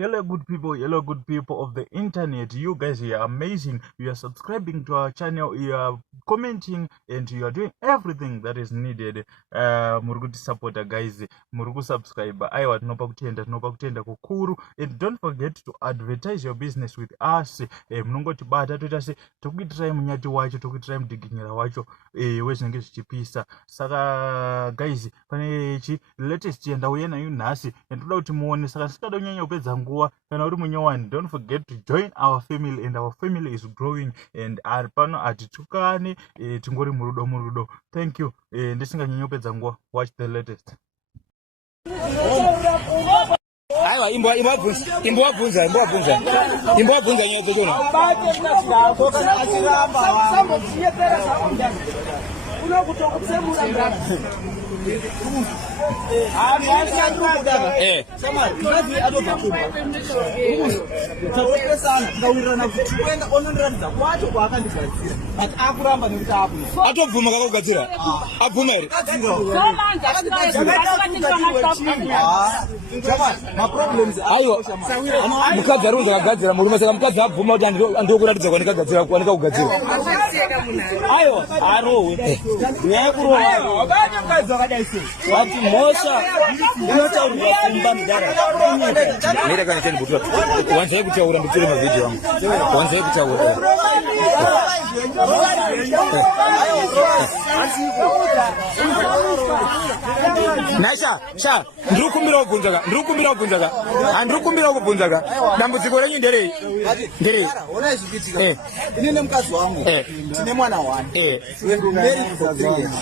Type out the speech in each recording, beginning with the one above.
Hello good people of the internet. You guys, you are amazing. You are subscribing to our channel, you are commenting, and you are doing everything that is needed. Muruguti supporter guys, murugu subscriber. I want no kutenda kukuru. And don't forget to advertise your business with us. Mnongo tibata tutase tukitrai munyati wacho, tukitrai mdiginyira wacho wezinenge zvichipisa. Saka guys, pane latest yenda uyena yunasi and toda kuti muone, saka sikada kunyanya kupedza nguwa kana uri munyowani. Don't forget to join our family, and our family is growing, and ari pano atitukane tingori murudo. Thank you. Ndisinganyanya kupedza nguwa, watch the latest. Aiwa imbovunza nyedzo tona atobvuma kakugadzira abvuma ere aiwa mukadzi ari kunzi akagadzira murume, saka mukadzi abvuma kuti andiokuratidza kwanikagadzira kugadzira aiwa arohwe wati mhosva inotaurirwa kumba mudara nerekaniteni butua wanzai kutaura nditore mavhidhiyo angu wanzai kutaura nasha ndiri kumbira kubvunzaka dambudziko renyu nderei ini nemukadzi wangu tine mwana wani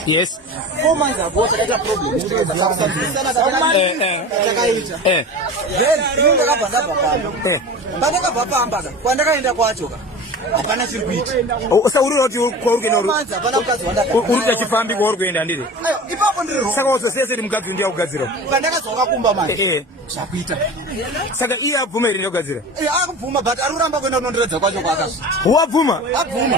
yes 4 months ago takaita problem takaita then ini ndakabva ndabva pano pandakabva pamba kwandakaenda kwacho hapana chiri kuita saurira kuti kwauri kuenda hapana mukadzi uri tachifambi kwauri kuenda ndiri ipapo ndiri saka wazoseseti mukadzi ndiye akugadzira pandakazwa kakumba manje zvakuita saka iye abvuma iri ndakugadzira akubvuma but ari kuramba kuenda kunondiredza kwacho kwaakazva wabvuma abvuma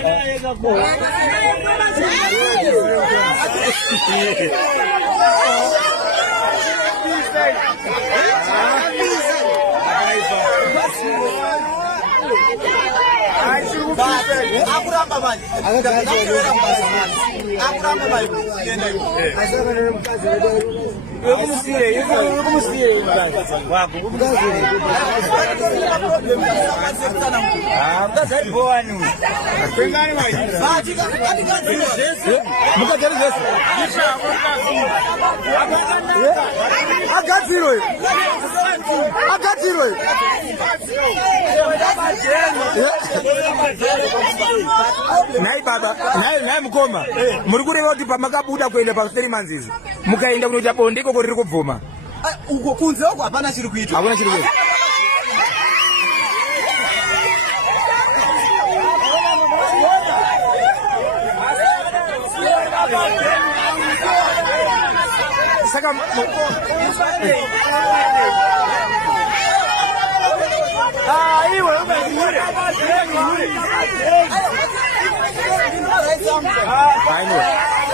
akuramba manje akuramba manje nai baba nai mukoma muri kureva kuti pamakabuda kuenda pa3 months izi mukaenda kunoita bonde ikoko riri kubvuma uko kunze uko hapana chiri kuitwa, hakuna chiri kuitwa. Saka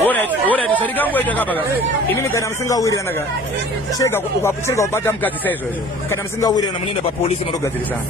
Alright, sarikangoita kapaka inini kana musingawirana ka chega ukapfirika kubata mukadzi saizvozvo kana musingawirirana munoenda papolisi mundogadzirisana.